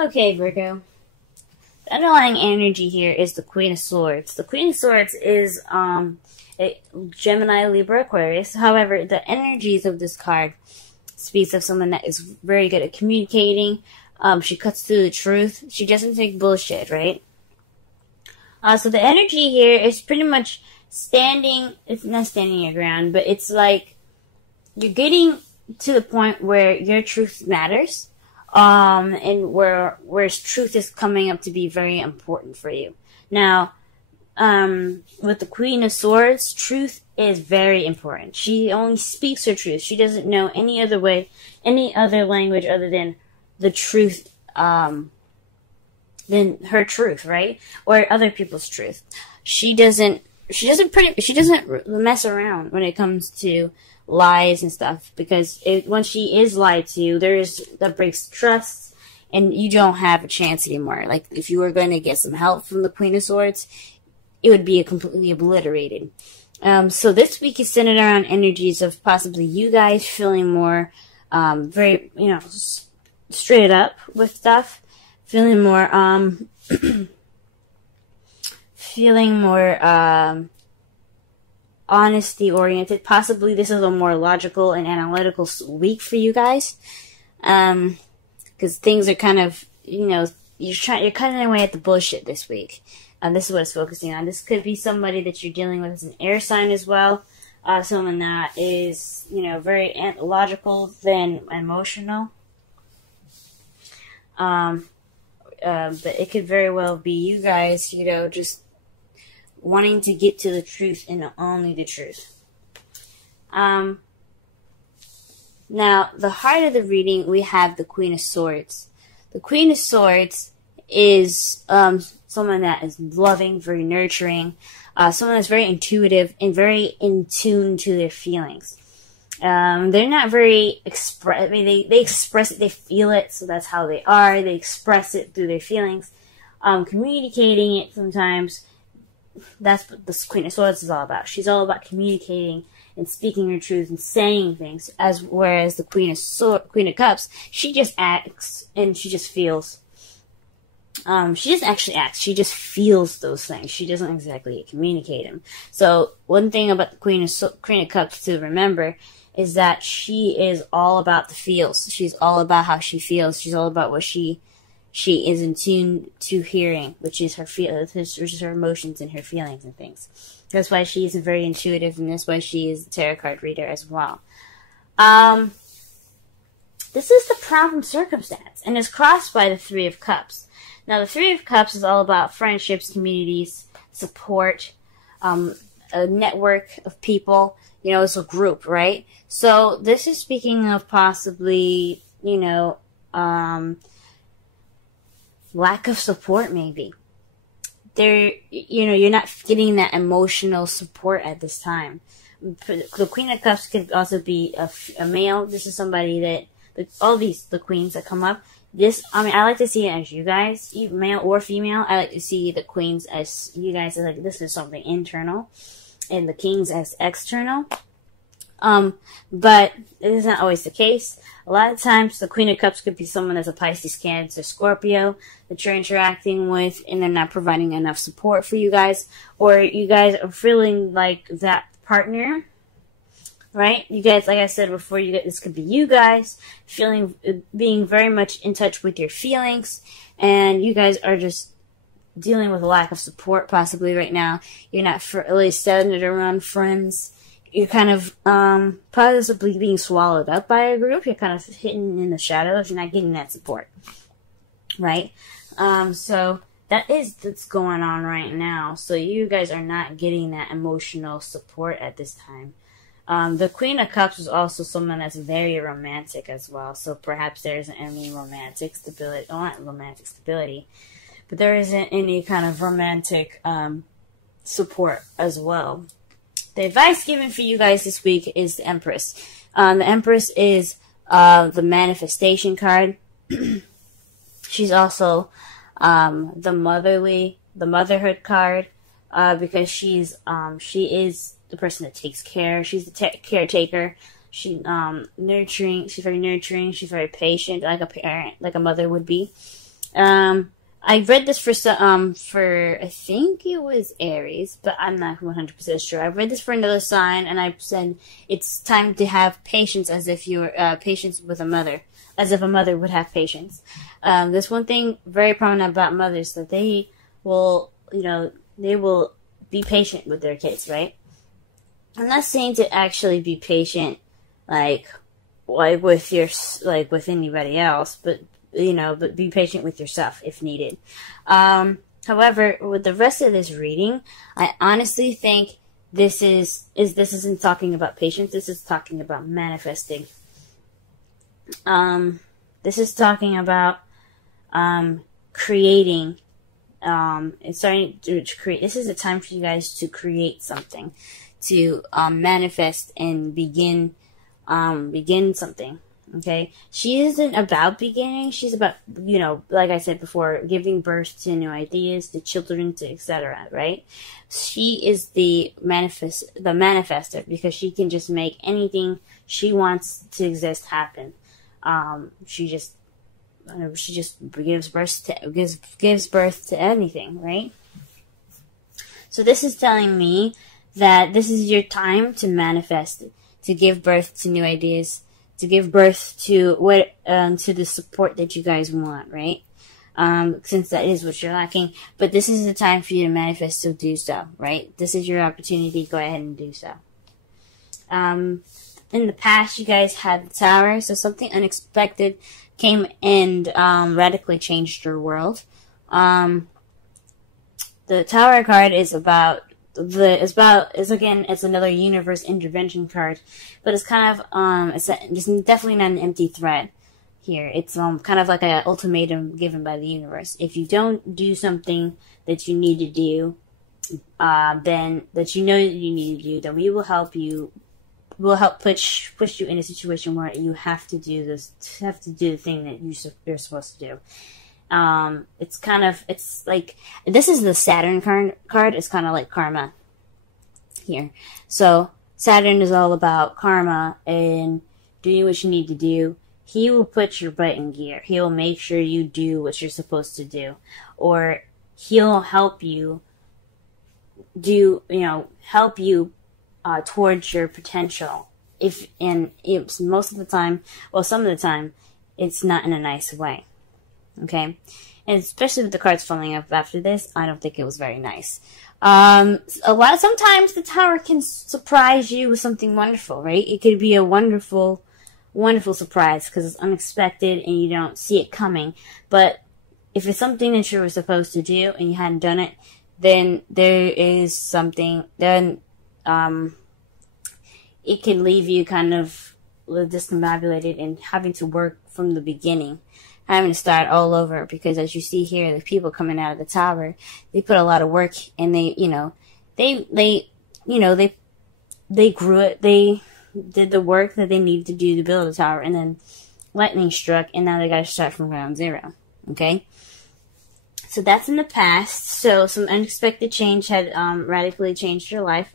Okay, Virgo. The underlying energy here is the Queen of Swords. The Queen of Swords is a Gemini, Libra, Aquarius. However, the energies of this card speaks of someone that is very good at communicating. She cuts through the truth. She doesn't take bullshit, right? So the energy here is pretty much it's not standing your ground, but it's like you're getting to the point where your truth matters, and where truth is coming up to be very important for you. Now, with the Queen of Swords, truth is very important. She only speaks her truth. She doesn't know any other way, any other language other than the truth, than her truth, right? Or other people's truth. She doesn't mess around when it comes to lies and stuff, because once she is lied to, that breaks trust, and you don't have a chance anymore. Like, if you were going to get some help from the Queen of Swords, it would be completely obliterated. So this week is centered around energies of possibly you guys feeling more, very, straight up with stuff, feeling more, honesty oriented. Possibly this is a more logical and analytical week for you guys, because things are kind of, you're cutting away at the bullshit this week. This is what it's focusing on. This could be somebody that you're dealing with as an air sign as well. Someone that is, very logical than emotional. But it could very well be you guys, just wanting to get to the truth and only the truth. Now, the heart of the reading, we have the Queen of Swords. The Queen of Swords is someone that is loving, very nurturing, someone that's very intuitive and very in tune to their feelings. They're not very they express it, they feel it, so that's how they are. They express it through their feelings. Communicating it sometimes, that's what this Queen of Swords is all about. She's all about communicating and speaking her truth and saying things, whereas the Queen of Cups, she just acts and she just feels. She doesn't actually act. She just feels those things. She doesn't exactly communicate them. So one thing about the Queen of Cups to remember is that she is all about the feels. She's all about how she feels. She's all about what she is in tune to hearing, which is which is her emotions and her feelings and things. That's why she is very intuitive, and that's why she is a tarot card reader as well. This is the problem circumstance, and is crossed by the Three of Cups. Now, the Three of Cups is all about friendships, communities, support, a network of people. It's a group, right? So this is speaking of possibly, lack of support, maybe. You're not getting that emotional support at this time. The Queen of Cups could also be a male. This is somebody that, the queens that come up, I like to see it as you guys, male or female. I like to see the queens as you guys, as like, this is something internal, and the kings as external. But it is not always the case. A lot of times, the Queen of Cups could be someone that's a Pisces, Cancer, Scorpio that you're interacting with, and they're not providing enough support for you guys, or you guys are feeling like that partner, right? You guys, like I said before, this could be you guys being very much in touch with your feelings, and you guys are just dealing with a lack of support possibly right now. You're not really centered around friends. You're kind of possibly being swallowed up by a group. You're kind of hidden in the shadows. You're not getting that support, right? So that's going on right now. So you guys are not getting that emotional support at this time. The Queen of Cups is also someone that's very romantic as well. So perhaps there isn't any romantic stability. Well, not romantic stability, but there isn't any kind of romantic support as well. The advice given for you guys this week is the Empress. The Empress is the manifestation card. She's also the motherhood card, because she is the person that takes care. She's the caretaker. She's nurturing. She's very nurturing. She's very patient, like a parent, like a mother would be. I read this for I think it was Aries, but I'm not 100% sure. I read this for another sign, and I said it's time to have patience, as if you're patience with a mother, as if a mother would have patience. There's one thing very prominent about mothers, that they will, they will be patient with their kids, right? I'm not saying to actually be patient, like with with anybody else, but be patient with yourself if needed. However, with the rest of this reading, I honestly think this isn't talking about patience. This is talking about manifesting. This is talking about creating. It's starting to create. This is a time for you guys to create something, to manifest and begin something. Okay, she isn't about beginning. She's about, like I said before, giving birth to new ideas, to children, to etc. Right? She is the manifester, because she can just make anything she wants to exist happen. She just gives birth to anything, right? So this is telling me that this is your time to manifest, to give birth to new ideas, to give birth to to the support that you guys want, right? Since that is what you're lacking. But this is the time for you to manifest, so do so, right? This is your opportunity. Go ahead and do so. In the past, you guys had the Tower, so something unexpected came and radically changed your world. The Tower card is it's another universe intervention card, but it's kind of it's definitely not an empty thread here. It's kind of like an ultimatum given by the universe. If you don't do something that you need to do, then that you need to do, then we will help you. We'll help push you in a situation where you have to do the thing that you're supposed to do. It's like, this is the Saturn card. It's kind of like karma here. So Saturn is all about karma and doing what you need to do. He will put your butt in gear. He will make sure you do what you're supposed to do, or he'll help you towards your potential. Most of the time, some of the time, it's not in a nice way. Okay? And especially with the cards falling up after this, I don't think it was very nice. Sometimes the Tower can surprise you with something wonderful, right? It could be a wonderful, wonderful surprise because it's unexpected and you don't see it coming. But if it's something that you were supposed to do and you hadn't done it, then there is something, it can leave you kind of discombobulated and having to work from the beginning, having to start all over, because as you see here, the people coming out of the Tower, they put a lot of work, and they grew it, they did the work that they needed to do to build a Tower, and then lightning struck, and now they gotta start from ground zero. Okay? So that's in the past. So some unexpected change had radically changed your life.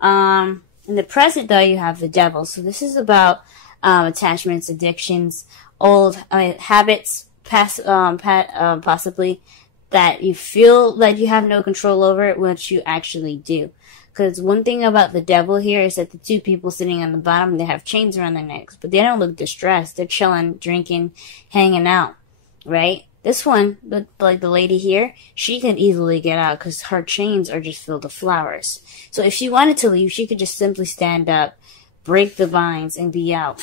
In the present, though, you have the Devil. So this is about attachments, addictions, old habits, possibly, that you feel that you have no control over it, which you actually do. Because one thing about the Devil here is that the two people sitting on the bottom, they have chains around their necks, but they don't look distressed. They're chilling, drinking, hanging out, right? This one, like the lady here, she can easily get out because her chains are just filled with flowers. So if she wanted to leave, she could just simply stand up, break the vines, and be out,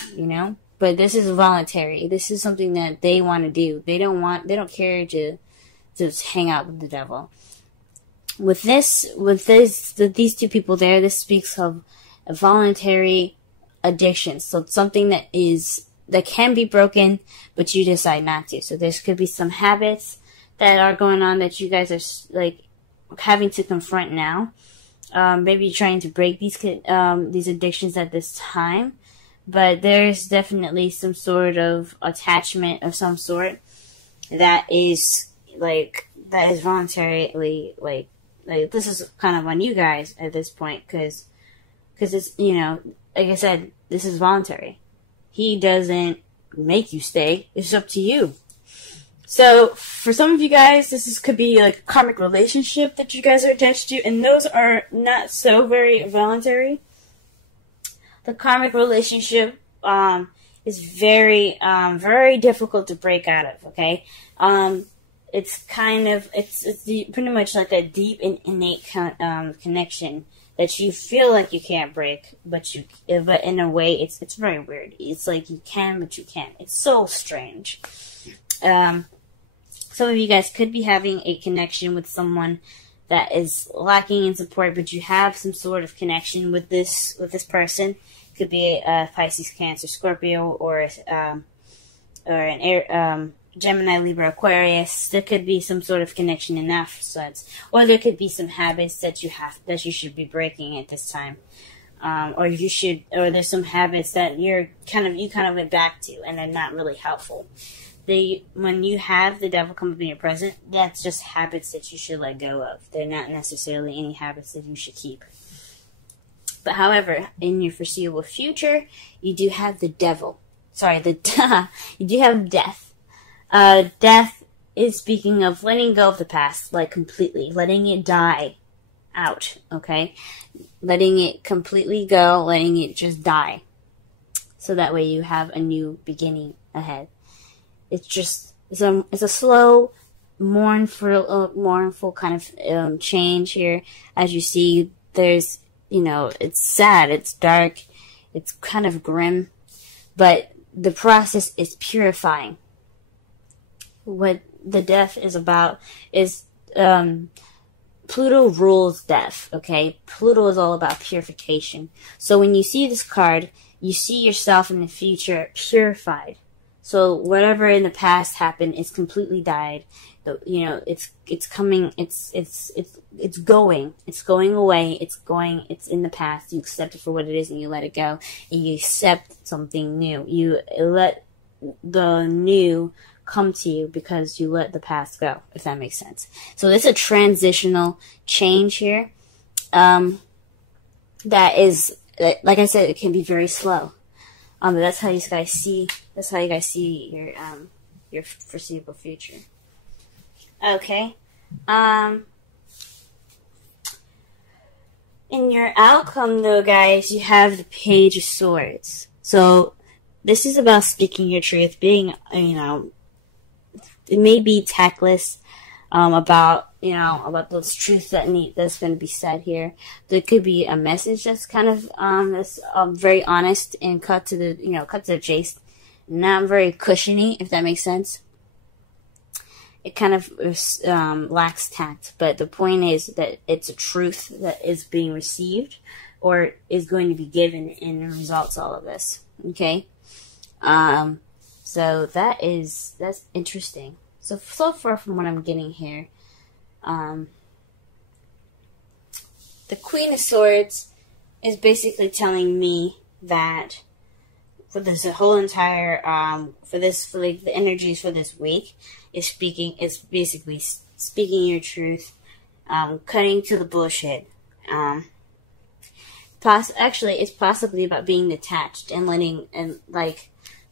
But this is voluntary. This is something that they want to do. They don't care to just hang out with the Devil. With these two people there, this speaks of a voluntary addiction. So it's something that can be broken, but you decide not to. So there could be some habits that are going on that you guys are like having to confront now. Maybe trying to break these addictions at this time, but there's definitely some sort of attachment of some sort that is voluntarily like this is kind of on you guys at this point because it's like I said, this is voluntary. He doesn't make you stay. It's up to you. So, for some of you guys, could be like a karmic relationship that you guys are attached to, and those are not so very voluntary. The karmic relationship is very, very difficult to break out of, okay? It's pretty much like a deep and innate connection that you feel like you can't break, but in a way, it's very weird. It's like you can, but you can't. It's so strange. Some of you guys could be having a connection with someone that is lacking in support, but you have some sort of connection with this person. It could be a Pisces, Cancer, Scorpio, or an Gemini, Libra, Aquarius. There could be some sort of connection in that sense, or there could be some habits that you should be breaking at this time, or there's some habits that you kind of went back to, and they're not really helpful. When you have the devil come up in your present, that's just habits that you should let go of. They're not necessarily any habits that you should keep. But however, in your foreseeable future, you do have the devil. You do have death. Death is speaking of letting go of the past, like completely, letting it die out, okay? Letting it completely go, letting it just die. So that way you have a new beginning ahead. It's a slow, mournful kind of change here. As you see, there's, it's sad, it's dark, it's kind of grim, but the process is purifying. What the death is about is, Pluto rules death, okay? Pluto is all about purification. So when you see this card, you see yourself in the future purified. So whatever in the past happened is completely died. It's coming. It's going away. It's in the past. You accept it for what it is, and you let it go. And you accept something new. You let the new come to you because you let the past go. If that makes sense. So there's a transitional change here. That is, like I said, it can be very slow. But that's how you guys see. That's how you guys see your foreseeable future. Okay. In your outcome, though, guys, you have the Page of Swords. So this is about speaking your truth, being, it may be tactless, about those truths that's going to be said here. There could be a message that's kind of that's very honest and cut to the chase, not very cushiony, if that makes sense. It kind of lacks tact, but the point is that it's a truth that is being received or is going to be given in results all of this. Okay, so that's interesting. So far from what I'm getting here. The Queen of Swords is basically telling me that for this whole entire, the energies for this week is basically speaking your truth, cutting to the bullshit. It's possibly about being detached and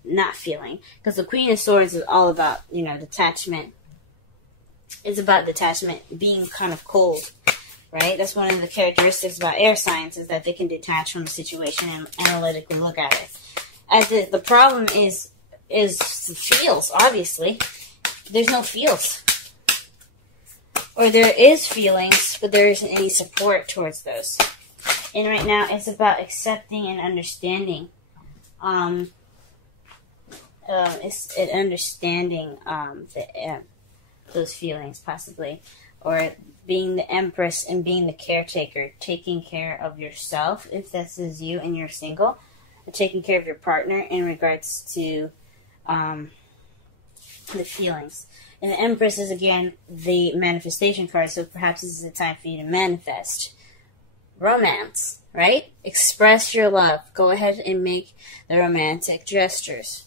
not feeling. Because the Queen of Swords is all about, detachment. It's about detachment, being kind of cold, right? That's one of the characteristics about air signs, is that they can detach from the situation and analytically look at it. The problem is the feels, obviously. There's no feels. Or there is feelings, but there isn't any support towards those. And right now, it's about accepting and understanding. Those feelings, possibly, or being the Empress and being the caretaker, taking care of yourself if this is you and you're single, and taking care of your partner in regards to the feelings. And the Empress is again the manifestation card, so perhaps this is a time for you to manifest romance, right? Express your love. Go ahead and make the romantic gestures.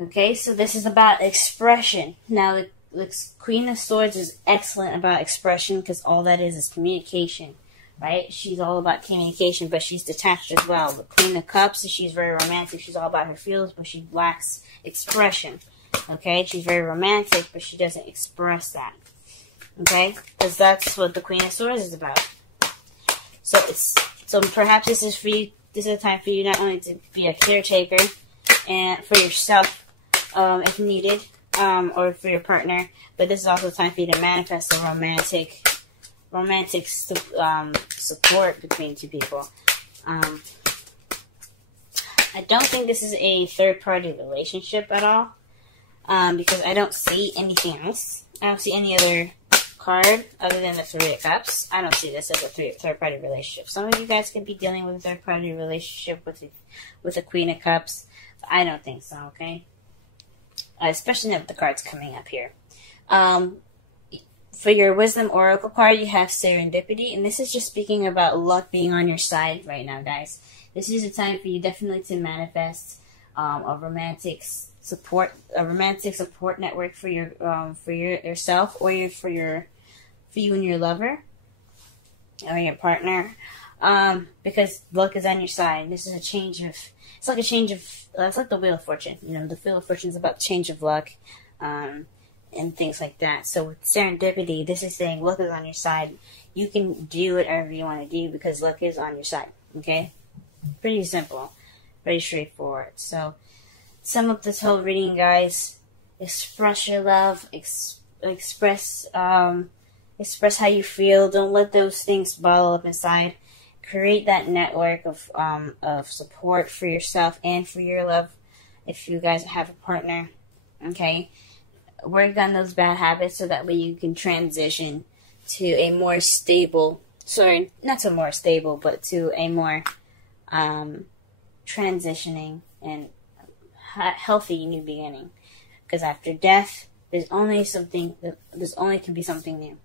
Okay, so this is about expression. Now, the Queen of Swords is excellent about expression because all that is communication, right? She's all about communication, but she's detached as well. The Queen of Cups, she's very romantic. She's all about her feelings, but she lacks expression. Okay, she's very romantic, but she doesn't express that. Okay, because that's what the Queen of Swords is about. So perhaps this is for you. This is a time for you not only to be a caretaker and for yourself, if needed, or for your partner, but this is also a time for you to manifest a romantic support between two people. I don't think this is a third-party relationship at all, because I don't see anything else. I don't see any other card other than the Three of Cups. I don't see this as a third-party relationship. Some of you guys could be dealing with a third-party relationship with the Queen of Cups. I don't think so, okay? Especially not with the cards coming up here. For your Wisdom Oracle card, you have Serendipity, and this is just speaking about luck being on your side right now, guys. This is a time for you definitely to manifest a romantic support network for yourself, or for you and your lover or your partner, because luck is on your side. This is a change of. It's like the Wheel of Fortune. You know, the Wheel of Fortune is about change of luck, and things like that. So with Serendipity, this is saying luck is on your side. You can do whatever you want to do because luck is on your side. Okay, pretty simple, pretty straightforward. So sum up this whole reading, guys. Express your love. Express how you feel. Don't let those things bottle up inside. Create that network of support for yourself and for your love if you guys have a partner. Okay? Work on those bad habits so that way you can transition to a more stable, not so more stable, but to a more transitioning and healthy new beginning. Because after death, there's only can be something new.